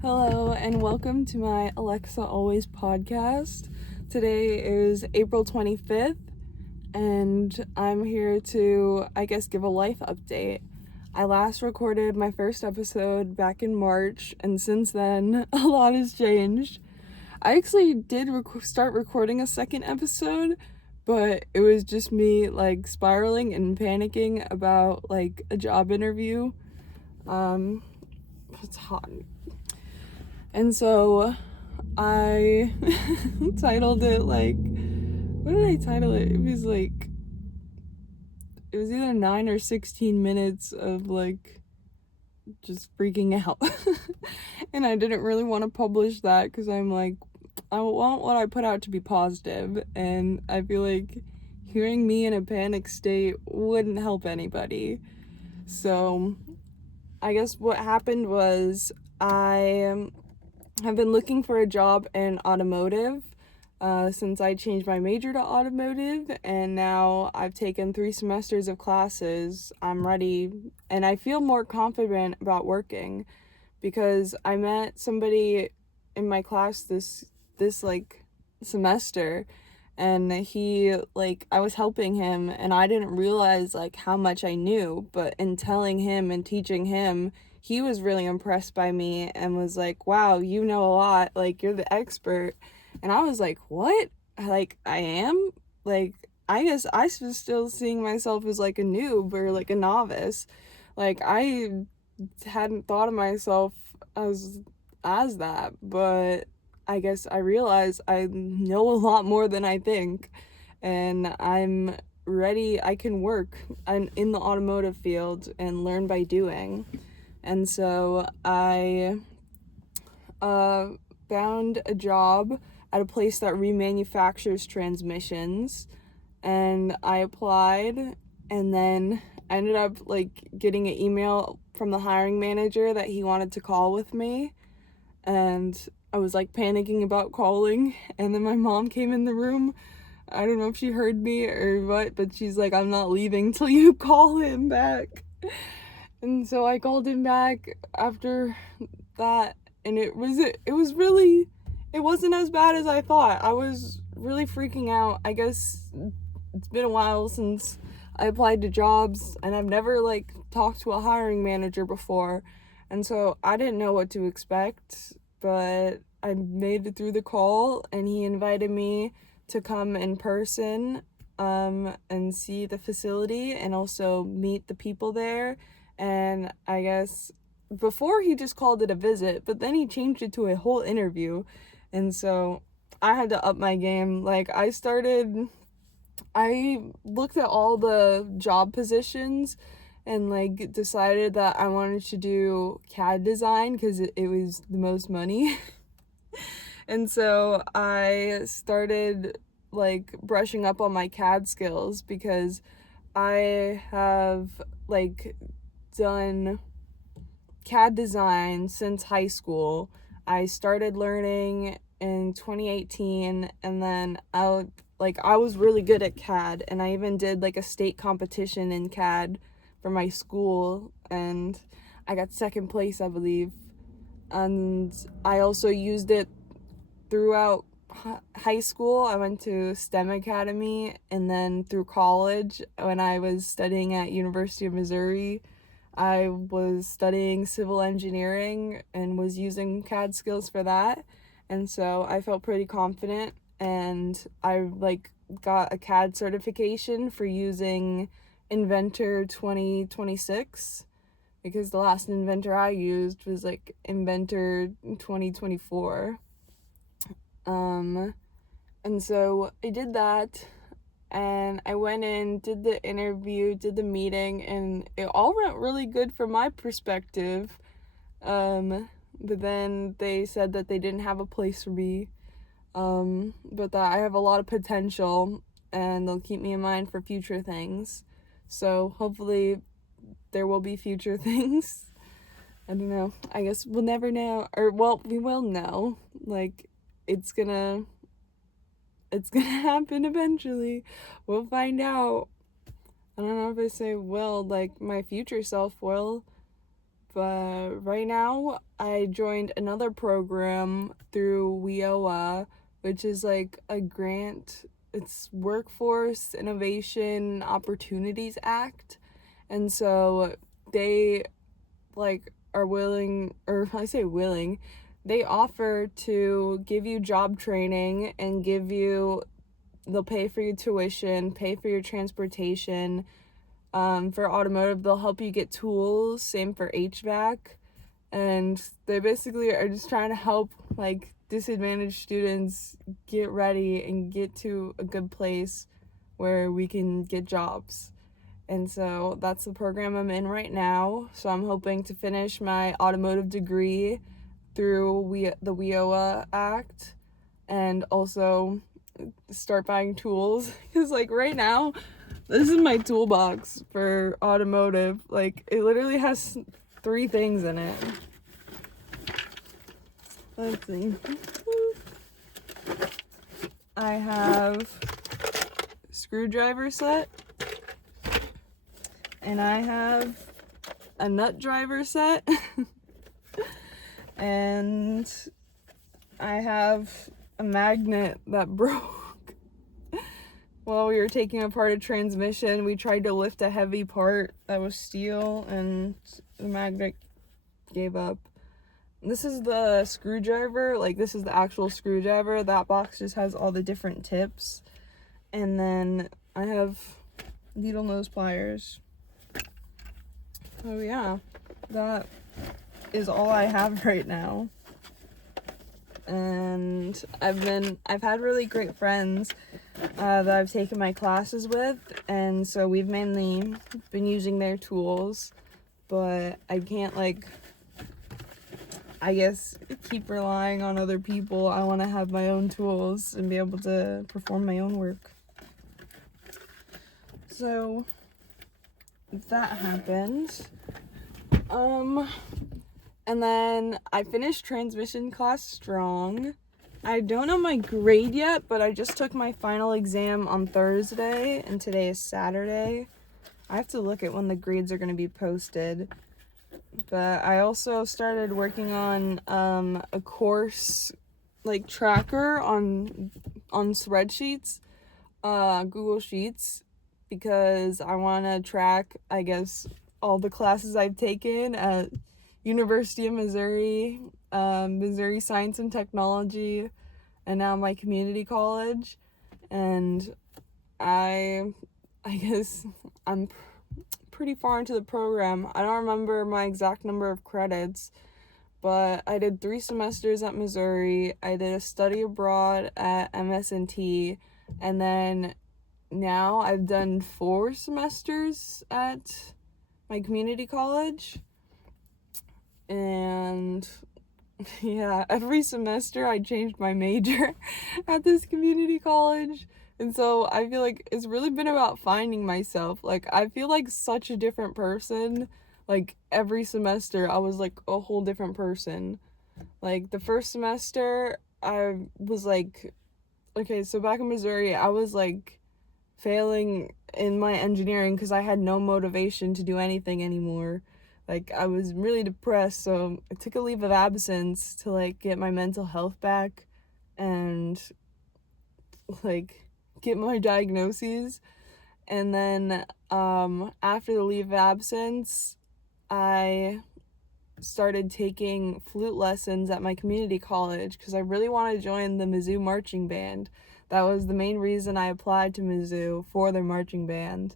Hello, and welcome to my Alexa Always podcast. Today is April 25th, and I'm here to, give a life update. I last recorded my first episode back in March, and since then, a lot has changed. I actually did start recording a second episode, but it was just me, spiraling and panicking about, a job interview. It's hot. And so I titled it what did I title it? It was either 9 or 16 minutes of just freaking out. And I didn't really want to publish that because I'm I want what I put out to be positive, and I feel like hearing me in a panic state wouldn't help anybody. So I guess what happened was I have been looking for a job in automotive since I changed my major to automotive, and now I've taken 3 semesters of classes. I'm ready, and I feel more confident about working because I met somebody in my class this semester, and I was helping him, and I didn't realize how much I knew, but in telling him and teaching him, he was really impressed by me and was like, wow, you know a lot, you're the expert. And I was like, what? I am? I guess I was still seeing myself as a noob or a novice. I hadn't thought of myself as that, but I guess I realized I know a lot more than I think, and I'm ready. I can work. I'm in the automotive field and learn by doing. And so I found a job at a place that remanufactures transmissions, and I applied, and then I ended up getting an email from the hiring manager that he wanted to call with me, and I was panicking about calling, and then my mom came in the room. I don't know if she heard me or what, but she's like, I'm not leaving till you call him back. And so I called him back after that, and it wasn't as bad as I thought. I was really freaking out. I guess it's been a while since I applied to jobs, and I've never talked to a hiring manager before, and so I didn't know what to expect, but I made it through the call, and he invited me to come in person and see the facility and also meet the people there. And I guess before he just called it a visit, but then he changed it to a whole interview. And so I had to up my game. I looked at all the job positions and decided that I wanted to do CAD design because it was the most money. And so I started brushing up on my CAD skills because I have done CAD design since high school. I started learning in 2018, and then I was really good at CAD, and I even did a state competition in CAD for my school, and I got second place, I believe. And I also used it throughout high school. I went to STEM Academy, and then through college, when I was studying at University of Missouri, I was studying civil engineering and was using CAD skills for that. And so I felt pretty confident, and I got a CAD certification for using Inventor 2026 because the last Inventor I used was Inventor 2024. And so I did that, and I went in, did the interview, did the meeting, and it all went really good from my perspective. But then they said that they didn't have a place for me, but that I have a lot of potential, and they'll keep me in mind for future things. So hopefully there will be future things. I don't know. I guess we'll never know. Or, well, we will know. It's gonna happen eventually. We'll find out. I don't know if I say will, my future self will. But right now, I joined another program through WIOA, which is like a grant. It's Workforce Innovation Opportunities Act. And so they like are willing, or I say willing, they offer to give you job training and they'll pay for your tuition, pay for your transportation. For automotive, they'll help you get tools, same for HVAC. And they basically are just trying to help like disadvantaged students get ready and get to a good place where we can get jobs. And so that's the program I'm in right now. So I'm hoping to finish my automotive degree through the WIOA Act and also start buying tools. Because, like, right now, this is my toolbox for automotive. Like, it literally has 3 things in it. Let's see. I have a screwdriver set. And I have a nut driver set. And I have a magnet that broke. While we were taking apart a transmission, we tried to lift a heavy part that was steel, and the magnet gave up. This is the screwdriver, like this is the actual screwdriver. That box just has all the different tips. And then I have needle nose pliers. Oh yeah, that is all I have right now. And I've had really great friends that I've taken my classes with, and so we've mainly been using their tools, but I can't, like, I guess, keep relying on other people. I want to have my own tools and be able to perform my own work. So that happened. And then I finished transmission class strong. I don't know my grade yet, but I just took my final exam on Thursday, and today is Saturday. I have to look at when the grades are going to be posted. But I also started working on a course, like, tracker on spreadsheets, Google Sheets, because I want to track, I guess, all the classes I've taken at University of Missouri, Missouri Science and Technology, and now my community college. And I guess I'm pretty far into the program. I don't remember my exact number of credits, but I did 3 semesters at Missouri. I did a study abroad at MS&T, and then now I've done 4 semesters at my community college. And yeah, every semester I changed my major at this community college. And so I feel like it's really been about finding myself. Like, I feel like such a different person. Like, every semester I was like a whole different person. Like, the first semester I was like, okay, so back in Missouri, I was like failing in my engineering because I had no motivation to do anything anymore. Like, I was really depressed, so I took a leave of absence to, like, get my mental health back and, like, get my diagnoses. And then, after the leave of absence, I started taking flute lessons at my community college because I really wanted to join the Mizzou marching band. That was the main reason I applied to Mizzou, for their marching band.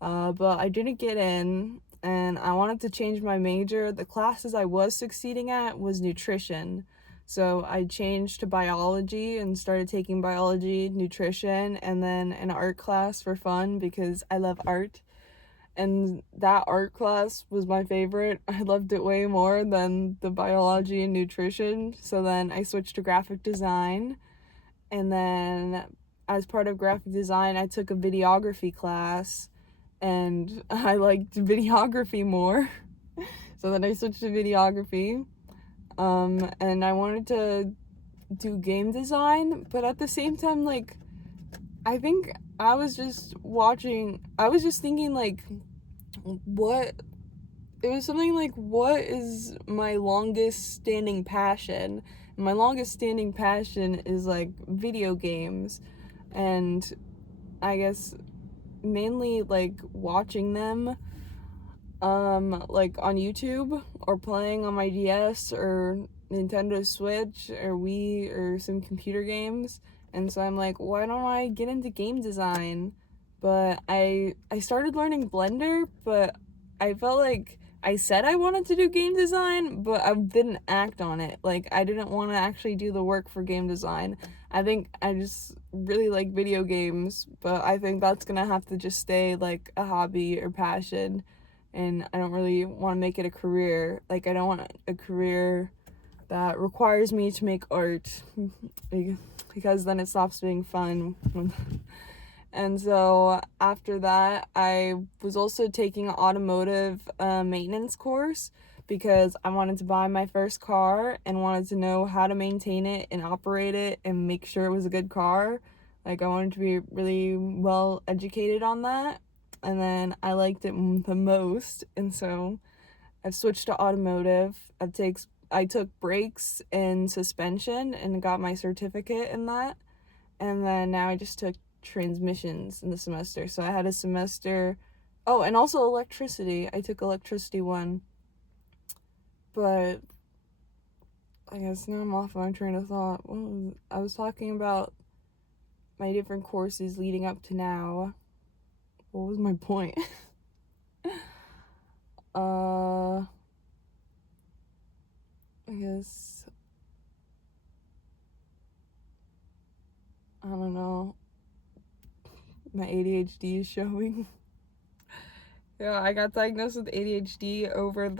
But I didn't get in, and I wanted to change my major. The classes I was succeeding at was nutrition. So I changed to biology and started taking biology, nutrition, and then an art class for fun because I love art. And that art class was my favorite. I loved it way more than the biology and nutrition. So then I switched to graphic design. And then as part of graphic design, I took a videography class. And I liked videography more. So then I switched to videography. And I wanted to do game design, but at the same time, like, I think I was just thinking, like, what it was something like, what is my longest standing passion? And my longest standing passion is like video games, and I guess mainly like watching them like on YouTube or playing on my DS or Nintendo Switch or Wii or some computer games. And so I'm like, why don't I get into game design? But I started learning Blender, but I felt like I said I wanted to do game design, but I didn't act on it. Like, I didn't want to actually do the work for game design. I think I just really like video games, but I think that's gonna have to just stay like a hobby or passion, and I don't really want to make it a career. Like, I don't want a career that requires me to make art because then it stops being fun. And so after that, I was also taking an automotive maintenance course because I wanted to buy my first car and wanted to know how to maintain it and operate it and make sure it was a good car. Like, I wanted to be really well educated on that. And then I liked it the most. And so I've switched to automotive. I took brakes and suspension and got my certificate in that. And then now I just took transmissions in the semester. So I had a semester. Oh, and also electricity. I took electricity one. But I guess now I'm off my train of thought. I was talking about my different courses leading up to now. What was my point? I guess, I don't know. My ADHD is showing. Yeah, I got diagnosed with ADHD over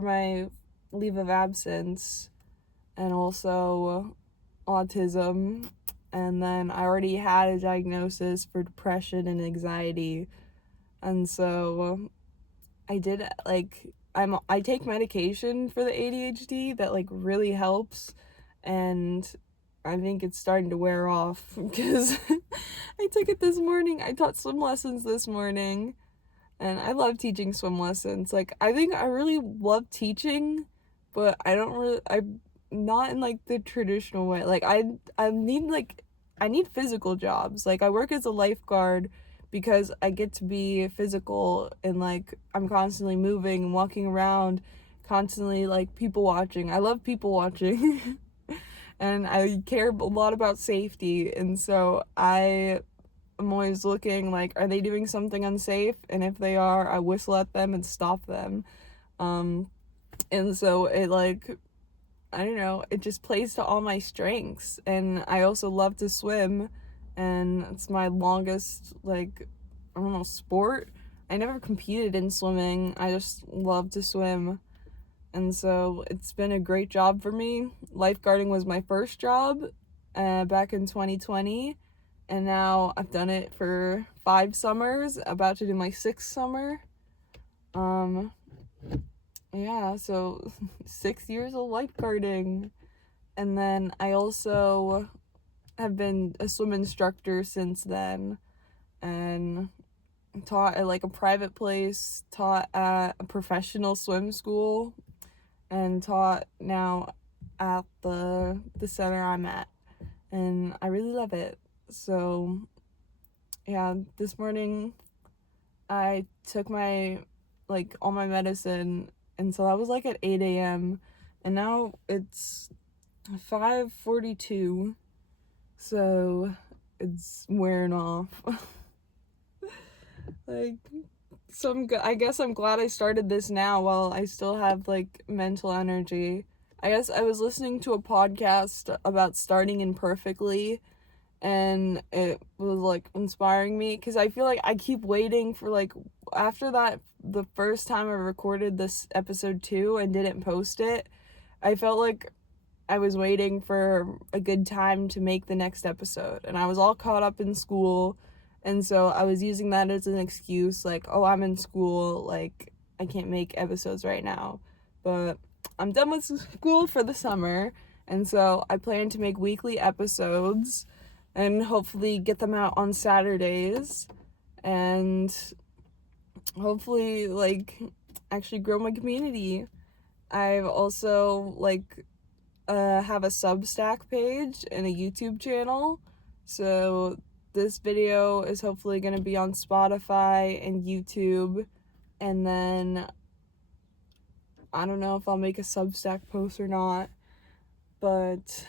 my leave of absence, and also autism. And then I already had a diagnosis for depression and anxiety. And so I did like I take medication for the ADHD that like really helps, and I think it's starting to wear off because I took it this morning. I taught swim lessons this morning, and I love teaching swim lessons. Like, I think I really love teaching, but I'm not in like the traditional way. Like, I need physical jobs. Like, I work as a lifeguard because I get to be physical, and like I'm constantly moving and walking around, constantly like people watching. I love people watching. And I care a lot about safety, and so I'm always looking like, are they doing something unsafe? And if they are, I whistle at them and stop them. And so it like, I don't know, it just plays to all my strengths. And I also love to swim, and it's my longest, like, I don't know, sport. I never competed in swimming. I just love to swim. And so it's been a great job for me. Lifeguarding was my first job back in 2020. And now I've done it for 5 summers, about to do my 6th summer. Yeah, so 6 years of lifeguarding. And then I also have been a swim instructor since then, and taught at like a private place, taught at a professional swim school, and taught now at the center I'm at. And I really love it. So yeah, this morning I took my like all my medicine, and so that was like at 8 a.m. and now it's 5:42, so it's wearing off. Like, so I guess I'm glad I started this now while I still have like mental energy. I guess I was listening to a podcast about starting imperfectly, and it was like inspiring me because I feel like I keep waiting for like, after that, the first time I recorded this episode 2 and didn't post it, I felt like I was waiting for a good time to make the next episode, and I was all caught up in school, and so I was using that as an excuse, like, oh, I'm in school, like, I can't make episodes right now. But I'm done with school for the summer, and so I plan to make weekly episodes and hopefully get them out on Saturdays, and hopefully, like, actually grow my community. I've also have a Substack page and a YouTube channel. So this video is hopefully going to be on Spotify and YouTube, and then I don't know if I'll make a Substack post or not, but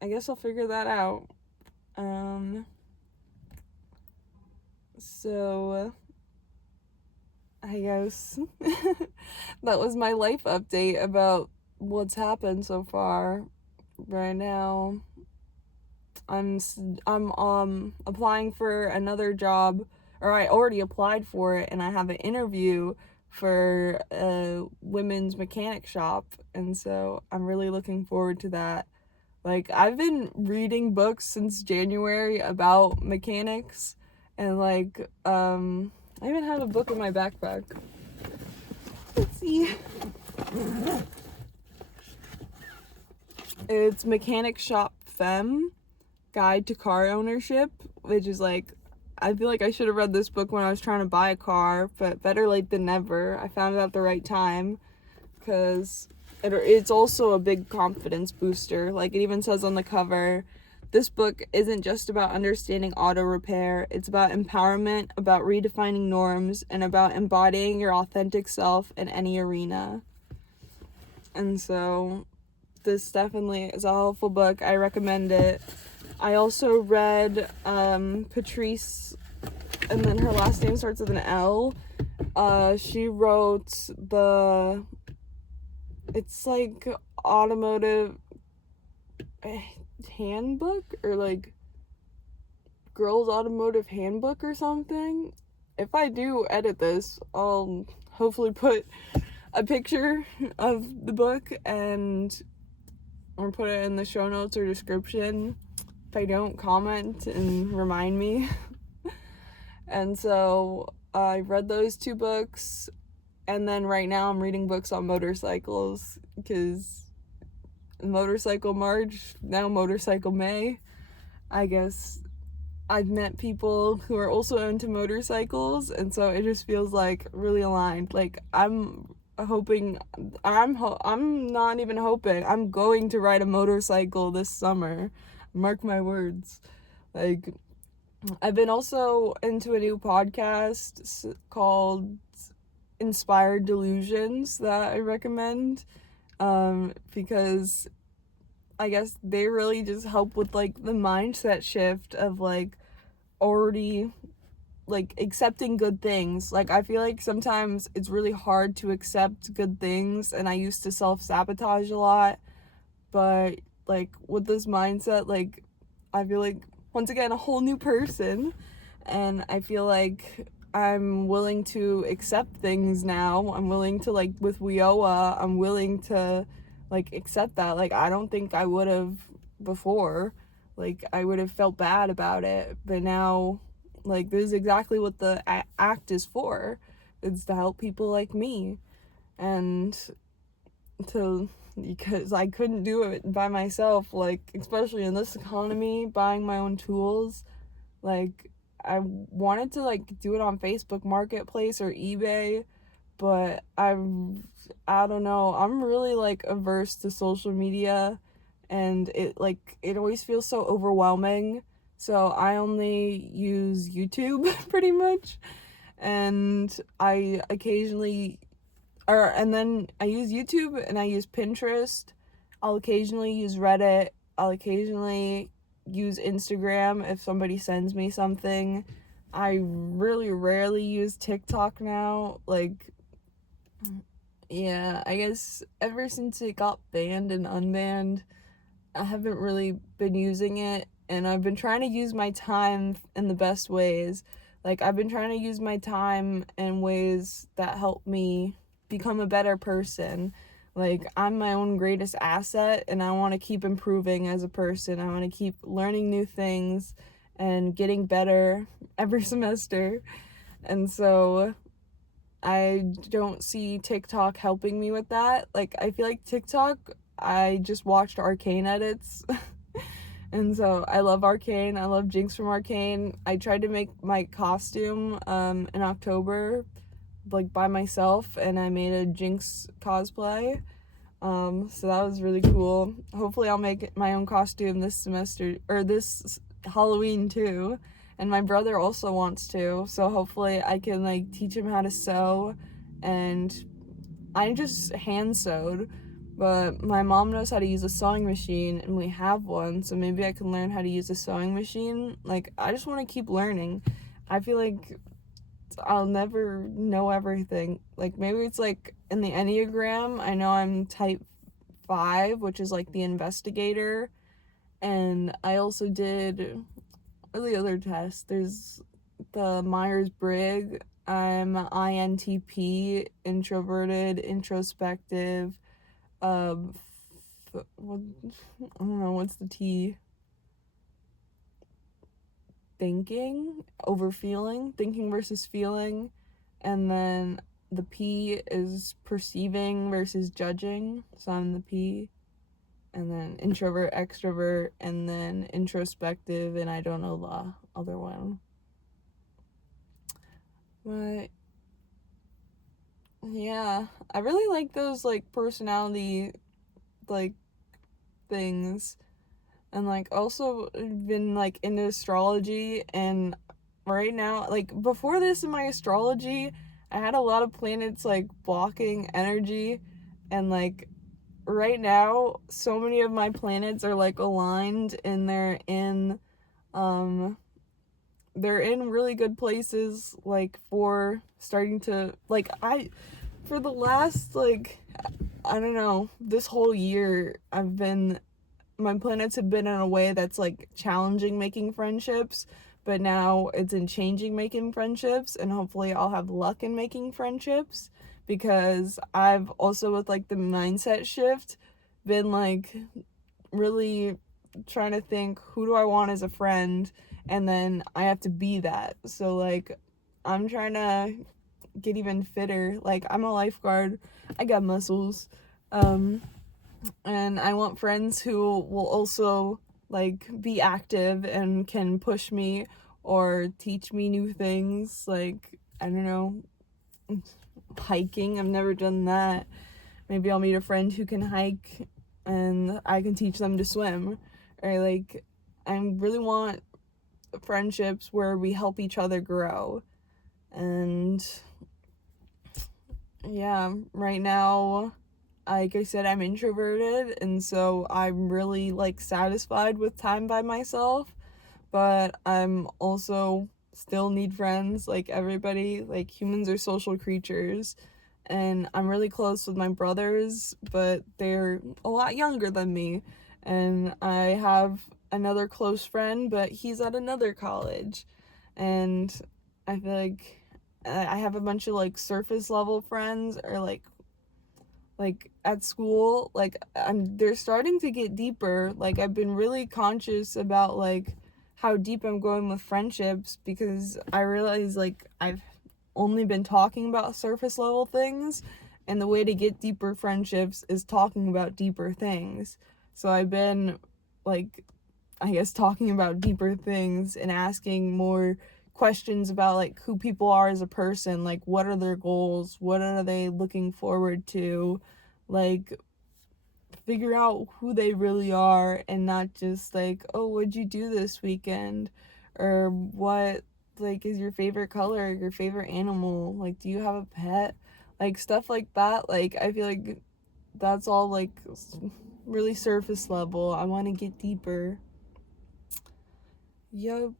I guess I'll figure that out. So I guess that was my life update about what's happened so far. Right now, I'm applying for another job, or I already applied for it, and I have an interview for a women's mechanic shop, and so I'm really looking forward to that. Like, I've been reading books since January about mechanics, and I even have a book in my backpack. Let's see. It's Mechanic Shop Femme Guide to Car Ownership, which is I feel like I should have read this book when I was trying to buy a car, but better late than never. I found it at the right time, because it's also a big confidence booster. Like, it even says on the cover, this book isn't just about understanding auto repair, it's about empowerment, about redefining norms, and about embodying your authentic self in any arena. And so this definitely is a helpful book. I recommend it. I also read Patrice, and then her last name starts with an L. She wrote it's automotive handbook, or girls automotive handbook or something. If I do edit this, I'll hopefully put a picture of the book or put it in the show notes or description. If I don't, comment and remind me. And so I read those 2 books, and then right now I'm reading books on motorcycles, because Motorcycle March, now Motorcycle May. I guess I've met people who are also into motorcycles, and so it just feels really aligned. I'm not even hoping, I'm going to ride a motorcycle this summer. Mark my words. I've been also into a new podcast called Inspired Delusions that I recommend, because I guess they really just help with the mindset shift of already accepting good things. I feel like sometimes it's really hard to accept good things, and I used to self-sabotage a lot, but with this mindset, I feel once again a whole new person, and I feel I'm willing to accept things now. I'm willing to with WIOA, I'm willing to accept that. I don't think I would have before. I would have felt bad about it, but now this is exactly what the act is for. It's to help people like me, and because I couldn't do it by myself, especially in this economy, buying my own tools. I wanted to do it on Facebook Marketplace or eBay, but I don't know, I'm really averse to social media, and it always feels so overwhelming. So I only use YouTube pretty much, and I occasionally and then I use YouTube, and I use Pinterest. I'll occasionally use Reddit. I'll occasionally use Instagram if somebody sends me something. I really rarely use TikTok now. Yeah, I guess ever since it got banned and unbanned, I haven't really been using it, and I've been trying to use my time in the best ways. I've been trying to use my time in ways that help me become a better person. I'm my own greatest asset, and I want to keep improving as a person. I want to keep learning new things and getting better every semester. And so I don't see TikTok helping me with that. I feel like TikTok, I just watched Arcane edits. And so I love Arcane. I love Jinx from Arcane. I tried to make my costume in October, like by myself, and I made a Jinx cosplay. So that was really cool. Hopefully I'll make my own costume this semester, or this Halloween too. And my brother also wants to, so hopefully I can like teach him how to sew. And I just hand sewed, but my mom knows how to use a sewing machine and we have one, so maybe I can learn how to use a sewing machine. Like, I just want to keep learning. I feel like I'll never know everything. Like, maybe it's like in the Enneagram, I know I'm type 5, which is like the investigator. And I also did, what are the other tests? There's the Myers-Briggs. I'm INTP, introverted, introspective. What, I don't know, what's the T? Thinking, overfeeling, thinking versus feeling. And then the P is perceiving versus judging, so I'm the P. And then introvert, extrovert, and then introspective, and I don't know the other one. But yeah, I really like those like personality like things. And like also been like into astrology, and right now, like before this in my astrology, I had a lot of planets like blocking energy, and like right now so many of my planets are like aligned, and um they're in really good places, like for starting to like I for the last like I don't know, this whole year my planets have been in a way that's like challenging making friendships, but now it's in changing making friendships, and hopefully I'll have luck in making friendships, because I've also with like the mindset shift been like really trying to think, who do I want as a friend, and then I have to be that. So like I'm trying to get even fitter. Like I'm a lifeguard. I got muscles. And I want friends who will also like be active and can push me or teach me new things, like I don't know, hiking. I've never done that. Maybe I'll meet a friend who can hike and I can teach them to swim. Or like I really want friendships where we help each other grow. And yeah, right now, like I said, I'm introverted, and so I'm really like satisfied with time by myself, but I'm also still need friends, like everybody. Like humans are social creatures, and I'm really close with my brothers, but they're a lot younger than me. And I have another close friend, but he's at another college. And I feel like I have a bunch of like surface level friends, or like at school, like they're starting to get deeper. Like I've been really conscious about like how deep I'm going with friendships, because I realize like I've only been talking about surface level things, and the way to get deeper friendships is talking about deeper things. So I've been like, I guess, talking about deeper things and asking more questions about like who people are as a person, like what are their goals, what are they looking forward to, like figure out who they really are, and not just like, oh, what'd you do this weekend, or what like is your favorite color, your favorite animal, like do you have a pet, like stuff like that. Like I feel like that's all like really surface level. I want to get deeper. Yep.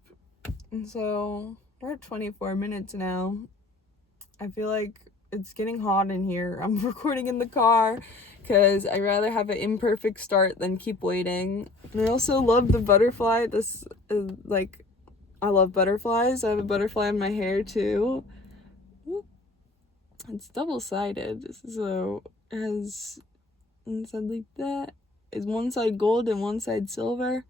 And so we're at 24 minutes now. I feel like it's getting hot in here. I'm recording in the car because I'd rather have an imperfect start than keep waiting. And I also love the butterfly. This is like, I love butterflies. I have a butterfly in my hair too. It's double-sided, so it has one side like that. Is one side gold and one side silver?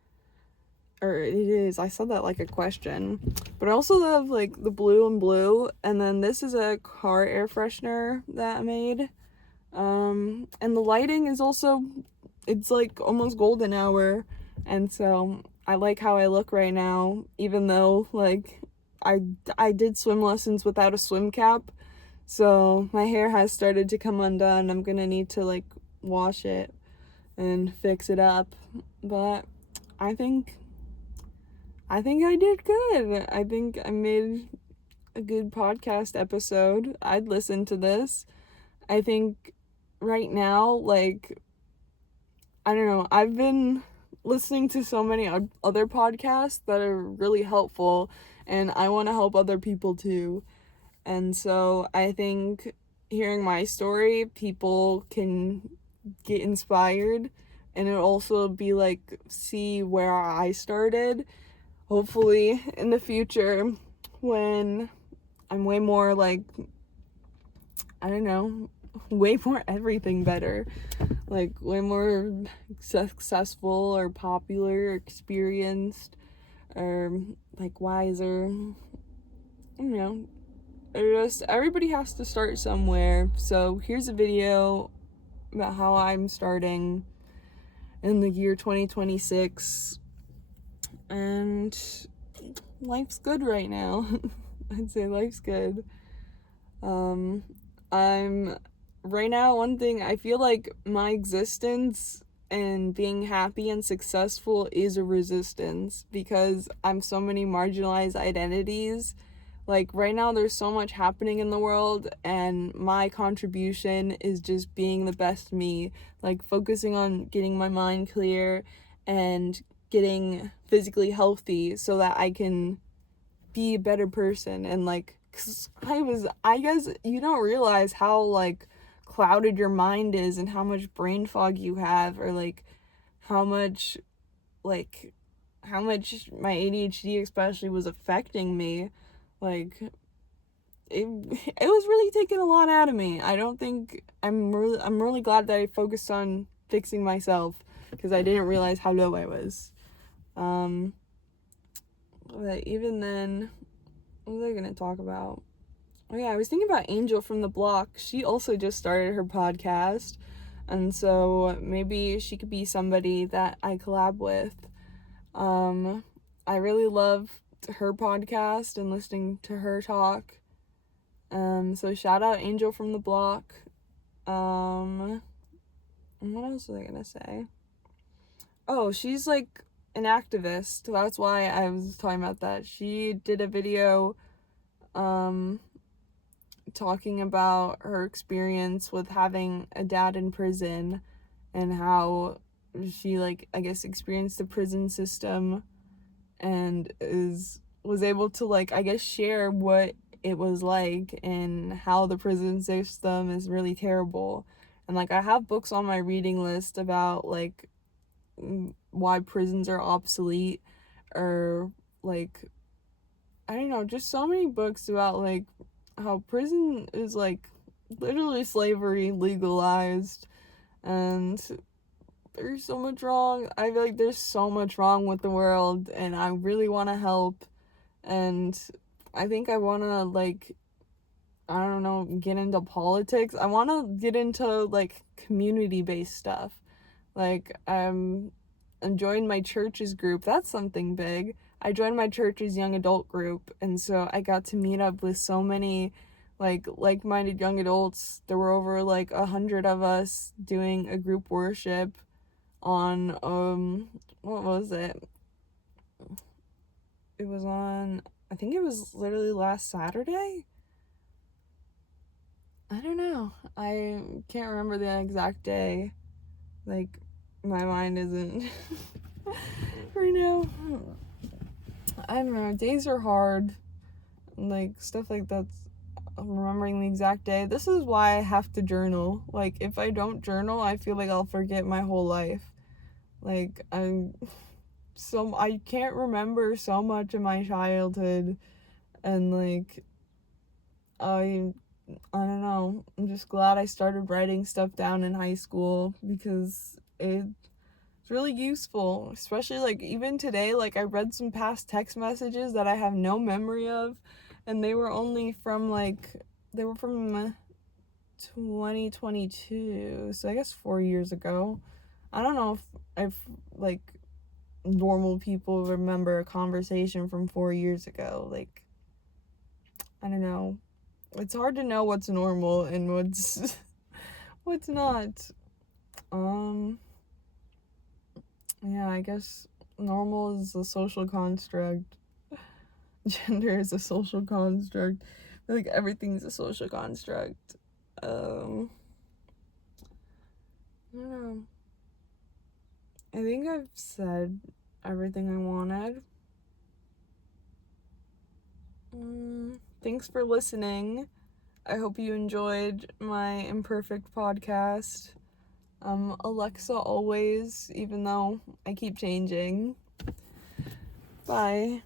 Or it is, I said that like a question. But I also love like the blue and blue, and then this is a car air freshener that I made. And the lighting is also, it's like almost golden hour, and so I like how I look right now, even though like I did swim lessons without a swim cap, So my hair has started to come undone. I'm gonna need to like wash it and fix it up. But I think I did good. I think I made a good podcast episode. I'd listen to this. I think right now, like, I don't know, I've been listening to so many other podcasts that are really helpful, and I want to help other people too. And so I think hearing my story, people can get inspired, and it'll also be like, see where I started. Hopefully, in the future, when I'm way more like, I don't know, way more everything better, like way more successful or popular or experienced or like wiser. I don't know. Just everybody has to start somewhere. So here's a video about how I'm starting in the year 2026, and life's good right now. I'd say life's good. I'm right now, one thing I feel like my existence and being happy and successful is a resistance because I'm so many marginalized identities. Like right now there's so much happening in the world, and my contribution is just being the best me, like focusing on getting my mind clear and getting physically healthy so that I can be a better person. And like, 'cause I guess you don't realize how like clouded your mind is and how much brain fog you have, or like how much like how much my ADHD especially was affecting me. Like it was really taking a lot out of me. I don't think I'm really glad that I focused on fixing myself because I didn't realize how low I was. But even then, what was I gonna talk about? Oh yeah, I was thinking about Angel from the Block. She also just started her podcast, and so maybe she could be somebody that I collab with. I really love her podcast and listening to her talk. So shout out Angel from the Block. And what else was I gonna say? Oh, she's like an activist. That's why I was talking about that. She did a video talking about her experience with having a dad in prison and how she like I guess experienced the prison system and was able to like I guess share what it was like and how the prison system is really terrible. And like I have books on my reading list about like why prisons are obsolete, or like I don't know, just so many books about like how prison is like literally slavery legalized, and there's so much wrong. I feel like there's so much wrong with the world, and I really want to help. And I think I want to like I don't know, get into politics. I want to get into like community based stuff. Like I joined my church's group. That's something big. I joined my church's young adult group, and so I got to meet up with so many like-minded young adults. There were over like 100 of us doing a group worship on what was it? It was on, I think it was literally last Saturday. I don't know. I can't remember the exact day. Like my mind isn't right now. I don't know. Days are hard. Like stuff like that's remembering the exact day. This is why I have to journal. Like if I don't journal, I feel like I'll forget my whole life. Like I can't remember so much of my childhood, and like I don't know. I'm just glad I started writing stuff down in high school because it's really useful, especially like even today. Like I read some past text messages that I have no memory of, and they were only from they were from 2022, so I guess 4 years ago. I don't know if like normal people remember a conversation from 4 years ago. Like I don't know. it's hard to know what's normal and what's not. Yeah, I guess normal is a social construct. Gender is a social construct. I feel like everything's a social construct. I don't know. I think I've said everything I wanted. Thanks for listening. I hope you enjoyed my Imperfect podcast. Alexa always, even though I keep changing. Bye.